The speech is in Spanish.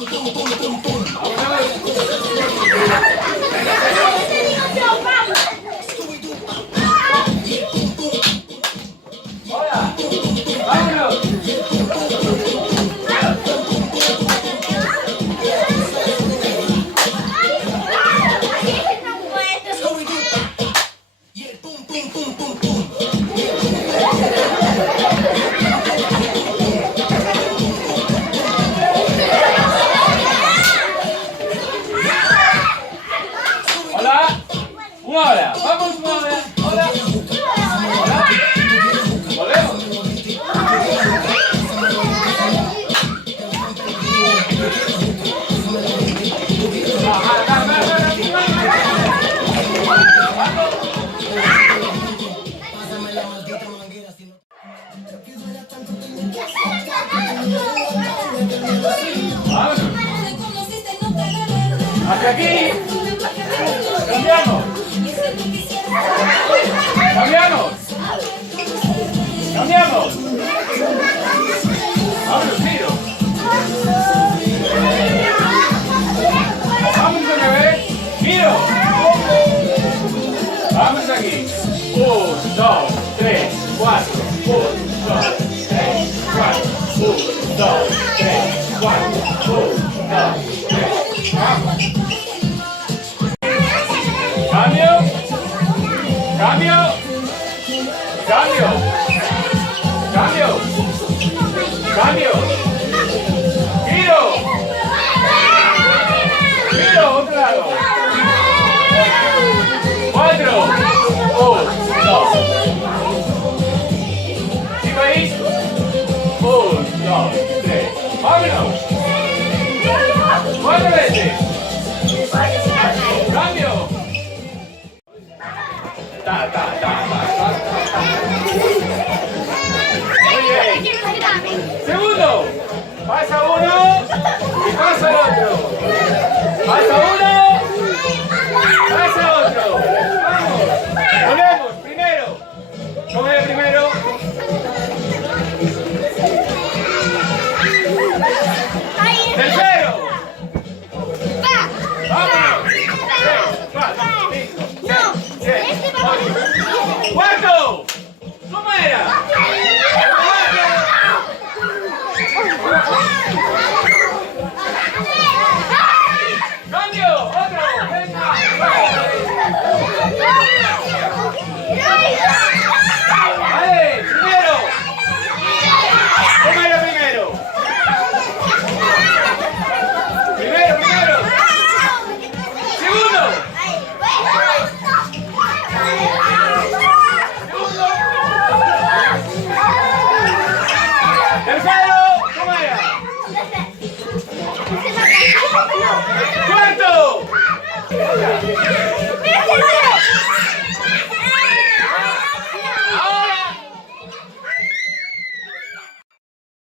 Hola. Vámonos. Hola. Una hora. Vamos una hora. Hola. Hola. Volvemos. Vámonos. Hasta aquí. Cambiamos. Cambiamos. Cambiamos. Vámonos, tiro. Vamos otra vez. Giro. Vamos aquí. 1, 2, 3, 4. 1, 2, 3, 4. 1, 2, 3, 4. 1, 2, 3. Vamos. Cambio. Cambio. Cambio. Cambio. Cambio. Giro. Giro, otro lado. 4. 1, 2. ¿Sigo ahí? 1, 2, 3. ¡Vámonos! 4 veces. ¡Cambio! Ta, ta, ta, ta, ta, ta. Muy bien. Segundo. Pasa uno y pasa el otro. Pasa uno. Pasa otro. Vamos. Volvemos. Primero. Coge primero. Tercero. Vámonos. 3, 4, 5, 6, 7, 8. ¡Cuarto! ¿Cómo era? ¡Cambio! ¡Otro! ¡Venga! ¡Vale! ¡Primero! ¿Cómo era primero? ¡Primero! ¡Segundo! ¡Tercero! ¿Cómo era? ¡Cuarto!